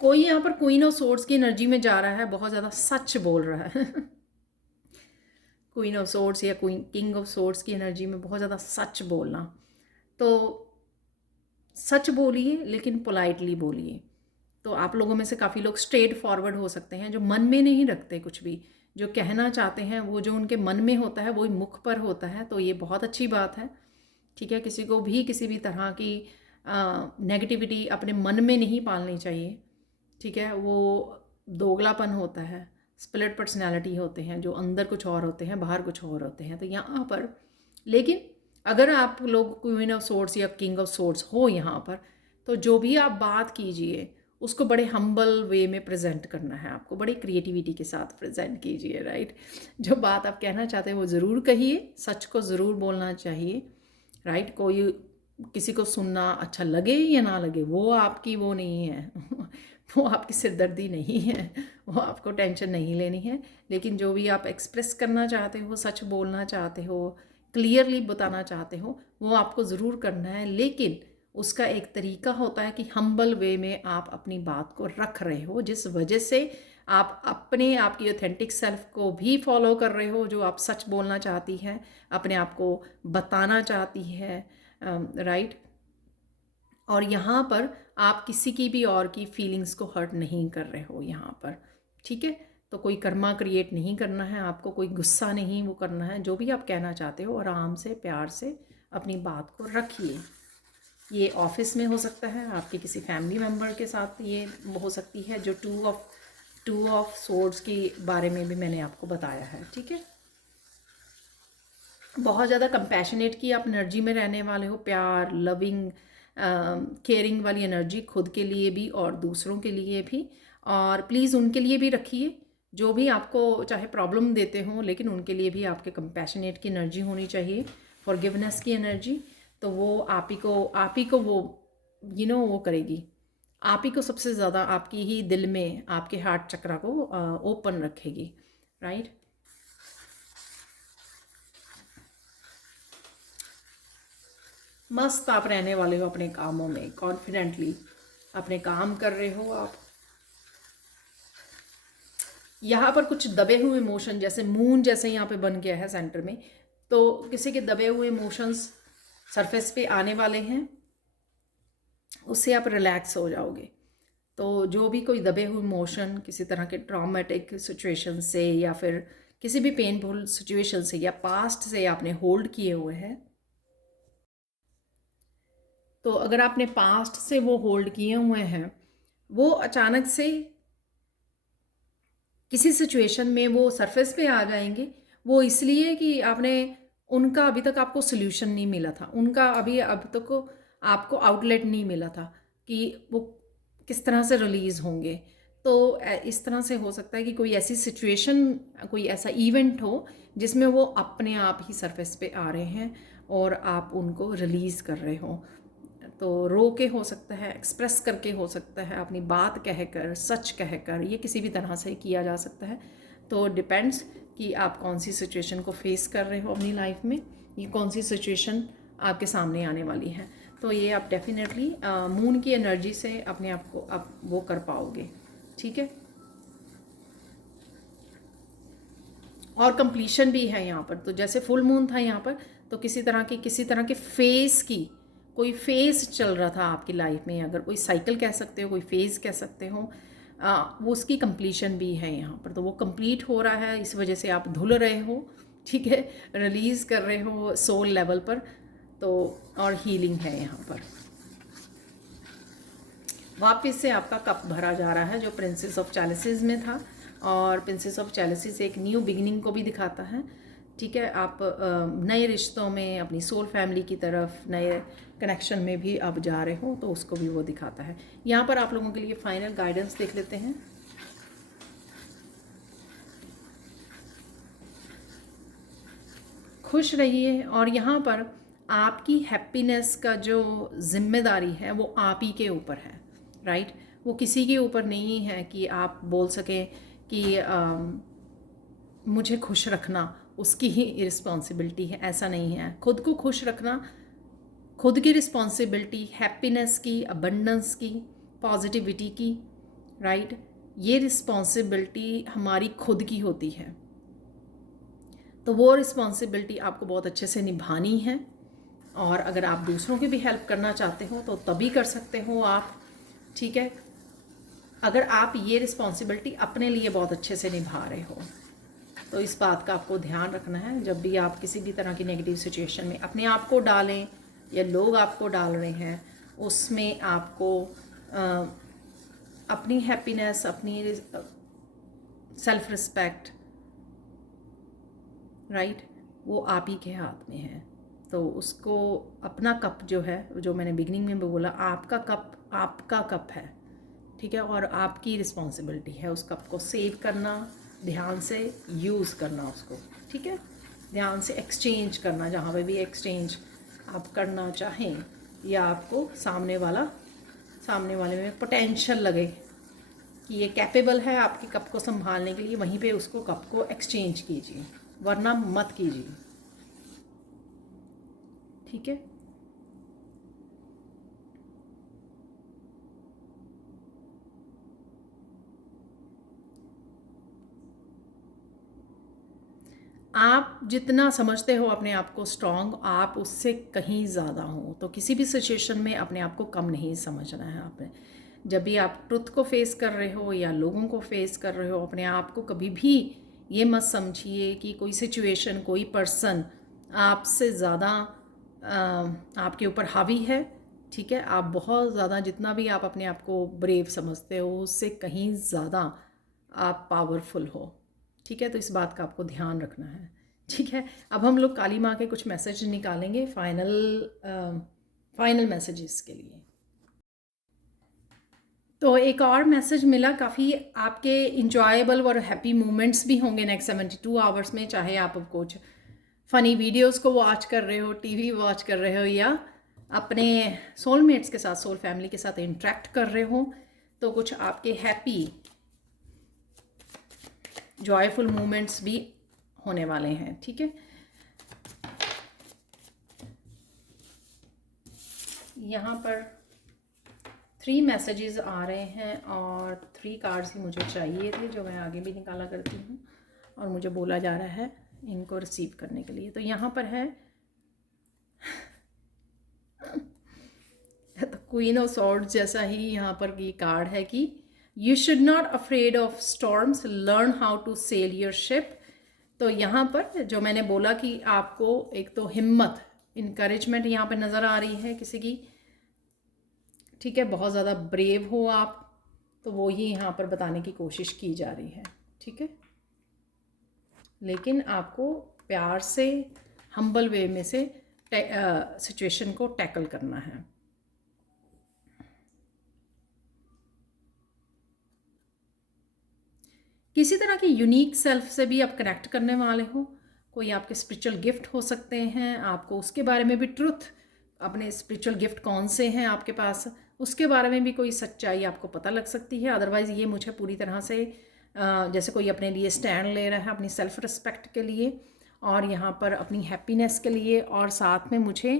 कोई यहाँ पर क्वीन ऑफ सोर्ड्स की एनर्जी में जा रहा है, बहुत ज़्यादा सच बोल रहा है क्वीन ऑफ सोर्ड्स या किंग ऑफ सोर्ड्स की एनर्जी में बहुत ज़्यादा सच बोलना। तो सच बोलिए, लेकिन पोलाइटली बोलिए। तो आप लोगों में से काफ़ी लोग स्ट्रेट फॉरवर्ड हो सकते हैं, जो मन में नहीं रखते कुछ भी, जो कहना चाहते हैं वो जो उनके मन में होता है वही मुख पर होता है। तो ये बहुत अच्छी बात है, ठीक है। किसी को भी किसी भी तरह की नेगेटिविटी अपने मन में नहीं पालनी चाहिए, ठीक है। वो दोगलापन होता है, स्प्लिट पर्सनैलिटी होते हैं, जो अंदर कुछ और होते हैं, बाहर कुछ और होते हैं। तो यहाँ पर लेकिन अगर आप लोग क्वीन ऑफ सोर्ड्स या किंग ऑफ सोर्ड्स हो यहाँ पर, तो जो भी आप बात कीजिए उसको बड़े हम्बल वे में प्रेजेंट करना है आपको, बड़ी क्रिएटिविटी के साथ प्रेजेंट कीजिए, राइट। जो बात आप कहना चाहते हैं वो ज़रूर कहिए, सच को ज़रूर बोलना चाहिए, राइट। कोई किसी को सुनना अच्छा लगे या ना लगे वो आपकी वो नहीं है वो आपकी सिरदर्दी नहीं है, वो आपको टेंशन नहीं लेनी है। लेकिन जो भी आप एक्सप्रेस करना चाहते हो, सच बोलना चाहते हो, क्लियरली बताना चाहते हो, वो आपको ज़रूर करना है। लेकिन उसका एक तरीका होता है कि हम्बल वे में आप अपनी बात को रख रहे हो, जिस वजह से आप अपने आपकी ऑथेंटिक सेल्फ को भी फॉलो कर रहे हो, जो आप सच बोलना चाहती है, अपने आप को बताना चाहती है, राइट। और यहाँ पर आप किसी की भी और की फीलिंग्स को हर्ट नहीं कर रहे हो यहाँ पर, ठीक है। तो कोई कर्मा क्रिएट नहीं करना है आपको, कोई गुस्सा नहीं वो करना है। जो भी आप कहना चाहते हो आराम से, प्यार से अपनी बात को रखिए। ये ऑफिस में हो सकता है, आपके किसी फैमिली मेम्बर के साथ ये हो सकती है, जो टू ऑफ सोर्ड्स के बारे में भी मैंने आपको बताया है, ठीक है। बहुत ज़्यादा कंपैशनेट की आप एनर्जी में रहने वाले हो, प्यार, लविंग, केयरिंग वाली एनर्जी खुद के लिए भी और दूसरों के लिए भी। और प्लीज़ उनके लिए भी रखिए जो भी आपको चाहे प्रॉब्लम देते हों, लेकिन उनके लिए भी आपके कंपैशनेट की एनर्जी होनी चाहिए, फॉरगिवनेस की एनर्जी। तो वो आप ही को वो वो करेगी, आप ही को सबसे ज़्यादा आपकी ही दिल में, आपके हार्ट चक्रा को ओपन रखेगी, राइट। मस्त आप रहने वाले हो अपने कामों में, कॉन्फिडेंटली अपने काम कर रहे हो आप। यहाँ पर कुछ दबे हुए इमोशन, जैसे मून जैसे यहाँ पे बन गया है सेंटर में, तो किसी के दबे हुए इमोशंस सरफेस पे आने वाले हैं, उससे आप रिलैक्स हो जाओगे। तो जो भी कोई दबे हुए इमोशन किसी तरह के ट्रॉमेटिक सिचुएशन से या फिर किसी भी पेनफुल सिचुएशन से या पास्ट से आपने होल्ड किए हुए हैं, तो अगर आपने पास्ट से वो होल्ड किए हुए हैं, वो अचानक से किसी सिचुएशन में वो सरफेस पे आ जाएंगे। वो इसलिए कि आपने उनका अभी तक आपको सोल्यूशन नहीं मिला था, उनका अभी अब तक आपको आउटलेट नहीं मिला था कि वो किस तरह से रिलीज़ होंगे। तो इस तरह से हो सकता है कि कोई ऐसी सिचुएशन, कोई ऐसा इवेंट हो जिसमें वो अपने आप ही सरफेस पे आ रहे हैं और आप उनको रिलीज़ कर रहे हो। तो रो के हो सकता है, एक्सप्रेस करके हो सकता है, अपनी बात कहकर, सच कहकर, ये किसी भी तरह से किया जा सकता है। तो डिपेंड्स कि आप कौन सी सिचुएशन को फेस कर रहे हो अपनी लाइफ में, ये कौन सी सिचुएशन आपके सामने आने वाली है। तो ये आप डेफिनेटली मून की एनर्जी से अपने आप को आप वो कर पाओगे, ठीक है। और कंप्लीशन भी है यहाँ पर, तो जैसे फुल मून था यहाँ पर, तो किसी तरह के फेस की, कोई फेस चल रहा था आपकी लाइफ में, अगर कोई साइकिल कह सकते हो, कोई फेज कह सकते हो, वो उसकी कंप्लीशन भी है यहाँ पर। तो वो कंप्लीट हो रहा है, इस वजह से आप धुल रहे हो, ठीक है, रिलीज़ कर रहे हो सोल लेवल पर। तो और हीलिंग है यहाँ पर। वापस से आपका कप भरा जा रहा है जो प्रिंसेस ऑफ चैलिसेस में था, और प्रिंसेस ऑफ चैलिसेस एक न्यू बिगिनिंग को भी दिखाता है, ठीक है। आप नए रिश्तों में, अपनी सोल फैमिली की तरफ, नए कनेक्शन में भी आप जा रहे हो, तो उसको भी वो दिखाता है। यहाँ पर आप लोगों के लिए फाइनल गाइडेंस देख लेते हैं। खुश रहिए, और यहाँ पर आपकी हैप्पीनेस का जो जिम्मेदारी है वो आप ही के ऊपर है, राइट। वो किसी के ऊपर नहीं है कि आप बोल सकें कि मुझे खुश रखना उसकी ही रिस्पॉन्सिबिलिटी है, ऐसा नहीं है। खुद को खुश रखना खुद की रिस्पॉन्सिबिलिटी, हैप्पीनेस की, अबंडेंस की, पॉजिटिविटी की, राइट, ये रिस्पॉन्सिबिलिटी हमारी खुद की होती है। तो वो रिस्पॉन्सिबिलिटी आपको बहुत अच्छे से निभानी है, और अगर आप दूसरों की भी हेल्प करना चाहते हो तो तभी कर सकते हो आप, ठीक है, अगर आप ये रिस्पॉन्सिबिलिटी अपने लिए बहुत अच्छे से निभा रहे हो। तो इस बात का आपको ध्यान रखना है, जब भी आप किसी भी तरह की नेगेटिव सिचुएशन में अपने आप को डालें या लोग आपको डाल रहे हैं, उसमें आपको अपनी हैप्पीनेस, अपनी सेल्फ रिस्पेक्ट, राइट, वो आप ही के हाथ में है। तो उसको, अपना कप जो है, जो मैंने बिगनिंग में भी बोला, आपका कप है, ठीक है, और आपकी रिस्पॉन्सिबिलिटी है उस कप को सेव करना, ध्यान से यूज़ करना उसको, ठीक है, ध्यान से एक्सचेंज करना, जहाँ पे भी एक्सचेंज आप करना चाहें, या आपको सामने वाले में पोटेंशियल लगे कि ये कैपेबल है आपके कप को संभालने के लिए, वहीं पे उसको कप को एक्सचेंज कीजिए, वरना मत कीजिए, ठीक है। आप जितना समझते हो अपने आप को स्ट्रांग, आप उससे कहीं ज़्यादा हो। तो किसी भी सिचुएशन में अपने आप को कम नहीं समझना है आपने। जब भी आप ट्रुथ को फेस कर रहे हो या लोगों को फेस कर रहे हो, अपने आप को कभी भी ये मत समझिए कि कोई सिचुएशन, कोई पर्सन आपसे ज़्यादा आपके ऊपर हावी है, ठीक है। आप बहुत ज़्यादा, जितना भी आप अपने आप को ब्रेव समझते हो, उससे कहीं ज़्यादा आप पावरफुल हो, ठीक है। तो इस बात का आपको ध्यान रखना है, ठीक है। अब हम लोग काली माँ के कुछ मैसेज निकालेंगे फाइनल मैसेजेस के लिए। तो एक और मैसेज मिला, काफ़ी आपके इंजॉयबल और हैप्पी मोमेंट्स भी होंगे नेक्स्ट 72 आवर्स में, चाहे आप कुछ फ़नी वीडियोस को वॉच कर रहे हो, टीवी वॉच कर रहे हो, या अपने सोलमेट्स के साथ, सोल फैमिली के साथ इंटरेक्ट कर रहे हो, तो कुछ आपके हैप्पी जॉयफुल मोमेंट्स भी होने वाले हैं, ठीक है। यहाँ पर 3 मैसेजेस आ रहे हैं और 3 कार्ड्स ही मुझे चाहिए थे, जो मैं आगे भी निकाला करती हूँ और मुझे बोला जा रहा है इनको रिसीव करने के लिए। तो यहाँ पर है तो क्वीन ऑफ सॉर्ड्स जैसा ही यहाँ पर ये कार्ड है कि you should not afraid of storms, learn how to sail your ship. तो यहाँ पर जो मैंने बोला कि आपको एक तो हिम्मत, इनकरेजमेंट यहाँ पर नज़र आ रही है किसी की, ठीक है, बहुत ज़्यादा ब्रेव हो आप, तो वो ही यहाँ पर बताने की कोशिश की जा रही है, ठीक है। लेकिन आपको प्यार से, हम्बल वे में से सिचुएशन को टैकल करना है। किसी तरह की यूनिक सेल्फ से भी आप कनेक्ट करने वाले हो, कोई आपके स्पिरिचुअल गिफ्ट हो सकते हैं, आपको उसके बारे में भी ट्रुथ, अपने स्पिरिचुअल गिफ्ट कौन से हैं आपके पास, उसके बारे में भी कोई सच्चाई आपको पता लग सकती है। अदरवाइज़ ये मुझे पूरी तरह से जैसे कोई अपने लिए स्टैंड ले रहा है, अपनी सेल्फ रिस्पेक्ट के लिए और यहाँ पर अपनी हैप्पीनेस के लिए, और साथ में मुझे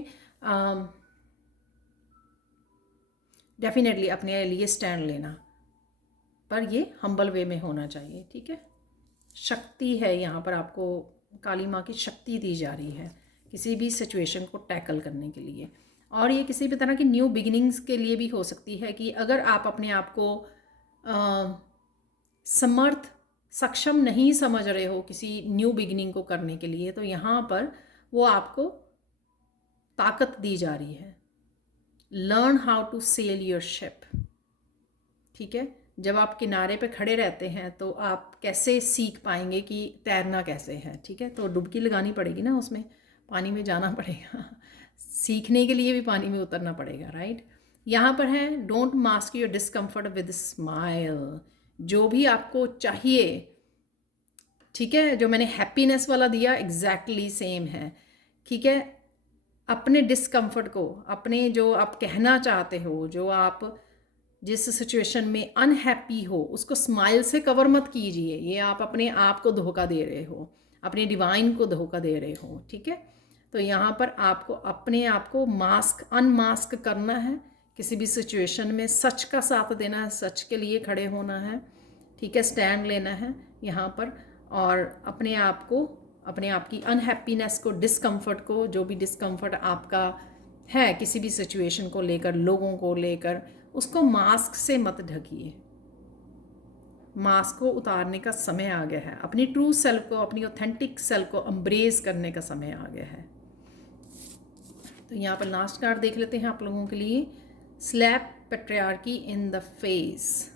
डेफिनेटली अपने लिए स्टैंड लेना, पर ये हम्बल वे में होना चाहिए, ठीक है। शक्ति है यहाँ पर, आपको काली माँ की शक्ति दी जा रही है किसी भी सिचुएशन को टैकल करने के लिए, और ये किसी भी तरह की न्यू बिगिनिंग्स के लिए भी हो सकती है कि अगर आप अपने आप को समर्थ, सक्षम नहीं समझ रहे हो किसी न्यू बिगिनिंग को करने के लिए, तो यहाँ पर वो आपको ताकत दी जा रही है। Learn how to sail your ship, ठीक है। जब आप किनारे पे खड़े रहते हैं तो आप कैसे सीख पाएंगे कि तैरना कैसे है, ठीक है। तो डुबकी लगानी पड़ेगी ना, उसमें पानी में जाना पड़ेगा, सीखने के लिए भी पानी में उतरना पड़ेगा, राइट। यहाँ पर है don't mask your discomfort with smile, जो भी आपको चाहिए, ठीक है, जो मैंने हैप्पीनेस वाला दिया एग्जैक्टली सेम है, ठीक है। अपने डिस्कम्फर्ट को, अपने जो आप कहना चाहते हो, जो आप जिस सिचुएशन में अनहैप्पी हो, उसको स्माइल से कवर मत कीजिए। ये आप अपने आप को धोखा दे रहे हो, अपने डिवाइन को धोखा दे रहे हो, ठीक है। तो यहाँ पर आपको अपने आप को अनमास्क करना है, किसी भी सिचुएशन में सच का साथ देना है, सच के लिए खड़े होना है, ठीक है, स्टैंड लेना है यहाँ पर, और अपने आप की अनहैप्पीनेस को, डिस्कम्फर्ट को, जो भी डिस्कम्फर्ट आपका है किसी भी सिचुएशन को लेकर, लोगों को लेकर, उसको मास्क से मत ढकिए। मास्क को उतारने का समय आ गया है, अपनी ट्रू सेल्फ को, अपनी ऑथेंटिक सेल्फ को एम्ब्रेस करने का समय आ गया है। तो यहाँ पर लास्ट कार्ड देख लेते हैं आप लोगों के लिए, slap patriarchy in the face.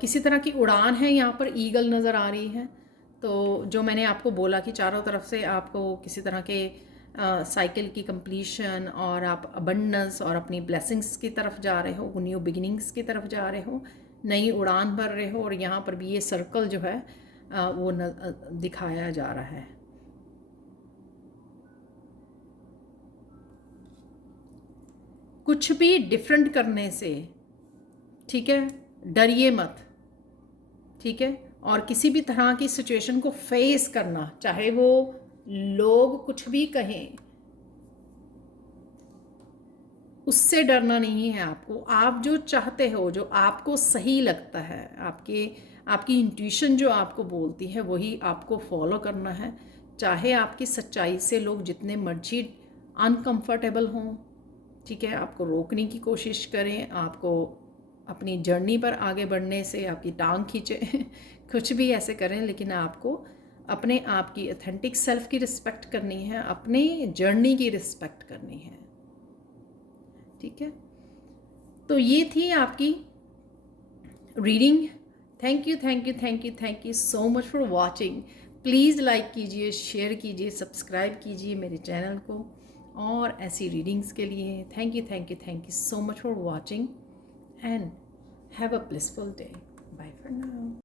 किसी तरह की उड़ान है, यहाँ पर ईगल नज़र आ रही है। तो जो मैंने आपको बोला कि चारों तरफ से आपको किसी तरह के साइकिल की कंप्लीशन, और आप अबंडेंस और अपनी ब्लेसिंग्स की तरफ जा रहे हो, न्यू बिगिनिंग्स की तरफ जा रहे हो, नई उड़ान भर रहे हो, और यहाँ पर भी ये सर्कल जो है वो दिखाया जा रहा है। कुछ भी डिफरेंट करने से, ठीक है, डरिए मत, ठीक है। और किसी भी तरह की सिचुएशन को फेस करना, चाहे वो लोग कुछ भी कहें, उससे डरना नहीं है आपको। आप जो चाहते हो, जो आपको सही लगता है, आपकी इंट्यूशन जो आपको बोलती है, वही आपको फॉलो करना है। चाहे आपकी सच्चाई से लोग जितने मर्जी अनकंफर्टेबल हों, ठीक है, आपको रोकने की कोशिश करें, आपको अपनी जर्नी पर आगे बढ़ने से आपकी टांग खींचे कुछ भी ऐसे करें, लेकिन आपको अपने आप की ऑथेंटिक सेल्फ की रिस्पेक्ट करनी है, अपने जर्नी की रिस्पेक्ट करनी है, ठीक है। तो ये थी आपकी reading. Thank you so much for watching. Please like कीजिए, शेयर कीजिए, सब्सक्राइब कीजिए मेरे चैनल को, और ऐसी रीडिंग्स के लिए thank you so much for watching, and have a blissful day. Bye for now.